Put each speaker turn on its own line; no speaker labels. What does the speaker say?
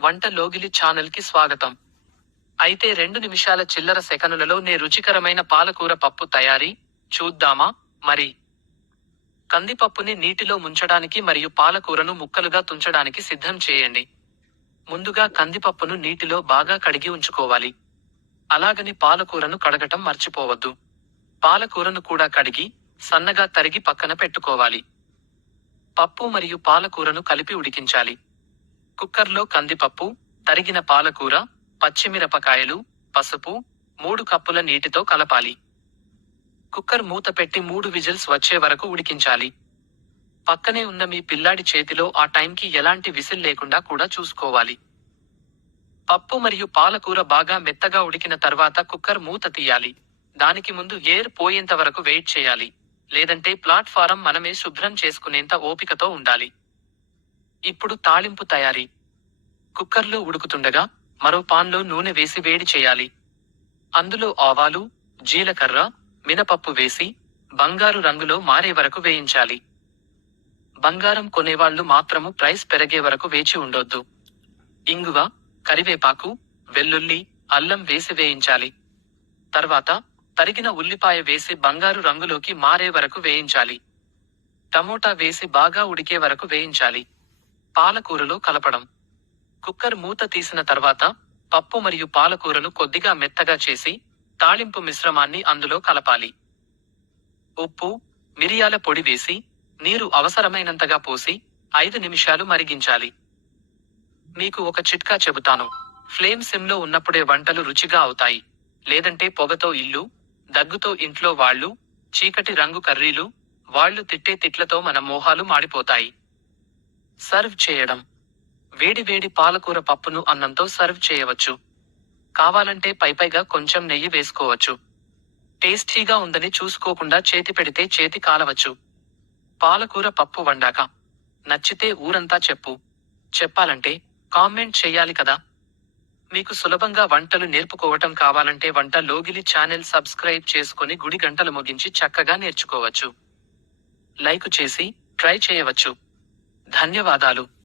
వంట లోగిలి ఛానల్కి స్వాగతం. అయితే రెండు నిమిషాల చిల్లర సెకనులలో నే రుచికరమైన పాలకూర పప్పు తయారీ చూద్దామా? మరి. కందిపప్పుని నీటిలో ముంచడానికి మరియు పాలకూరను ముక్కలుగా తుంచడానికి సిద్ధం చేయండి. ముందుగా కందిపప్పును నీటిలో బాగా కడిగి ఉంచుకోవాలి. అలాగని పాలకూరను కడగటం మర్చిపోవద్దు. పాలకూరను కూడా కడిగి సన్నగా తరిగి పక్కన పెట్టుకోవాలి. పప్పు మరియు పాలకూరను కలిపి ఉడికించాలి. కుక్కర్లో కందిపప్పు తరిగిన పాలకూర పచ్చిమిరపకాయలు పసుపు మూడు కప్పుల నీటితో కలపాలి. కుక్కర్ మూత పెట్టి మూడు విజిల్స్ వచ్చే వరకు ఉడికించాలి. పక్కనే ఉన్న మీ పిల్లాడి చేతిలో ఆ టైంకి ఎలాంటి విసిల్ లేకుండా కూడా చూసుకోవాలి. పప్పు మరియు పాలకూర బాగా మెత్తగా ఉడికిన తర్వాత కుక్కర్ మూత తీయాలి. దానికి ముందు ఎయిర్ పోయేంత వరకు వెయిట్ చేయాలి. లేదంటే ప్లాట్ఫారం మనమే శుభ్రం చేసుకునేంత ఓపికతో ఉండాలి. ఇప్పుడు తాళింపు తయారీ. కుక్కర్లో ఉడుకుతుండగా మరో పాన్లో నూనె వేసి వేడి చేయాలి. అందులో ఆవాలు జీలకర్ర మినపప్పు వేసి బంగారు రంగులో మారే వరకు వేయించాలి. బంగారం కొనేవాళ్ళు మాత్రము ప్రైస్ పెరగే వరకు వేచి ఉండొద్దు. ఇంగువ కరివేపాకు వెల్లుల్లి అల్లం వేసి వేయించాలి. తర్వాత తరిగిన ఉల్లిపాయ వేసి బంగారు రంగులోకి మారే వరకు వేయించాలి. టమోటా వేసి బాగా ఉడికే వరకు వేయించాలి. పాలకూరలో కలపడం. కుక్కర్ మూత తీసిన తర్వాత పప్పు మరియు పాలకూరను కొద్దిగా మెత్తగా చేసి తాళింపు మిశ్రమాన్ని అందులో కలపాలి. ఉప్పు మిరియాల పొడి వేసి నీరు అవసరమైనంతగా పోసి ఐదు నిమిషాలు మరిగించాలి. మీకు ఒక చిట్కా చెబుతాను. ఫ్లేమ్ సిమ్లో ఉన్నప్పుడే వంటలు రుచిగా అవుతాయి. లేదంటే పొగతో ఇల్లు దగ్గుతో ఇంట్లో వాళ్ళు చీకటి రంగు కర్రీలు వాళ్ళు తిట్టే తిట్లతో మన మోహాలు మాడిపోతాయి. సర్వ్ చేయడం. వేడి వేడి పాలకూర పప్పును అన్నంతో సర్వ్ చేయవచ్చు. కావాలంటే పైపైగా కొంచెం నెయ్యి వేసుకోవచ్చు. టేస్టీగా ఉందని చూసుకోకుండా చేతి పెడితే చేతి కాలవచ్చు. పాలకూర పప్పు వండాక. నచ్చితే ఊరంతా చెప్పు. చెప్పాలంటే కామెంట్ చెయ్యాలి కదా. మీకు సులభంగా వంటలు నేర్పుకోవటం కావాలంటే వంట లోగిలి ఛానల్ సబ్స్క్రైబ్ చేసుకొని గుడి గంటలు ముగించి చక్కగా నేర్చుకోవచ్చు. లైక్ చేసి ట్రై చేయవచ్చు. ధన్యవాదాలు.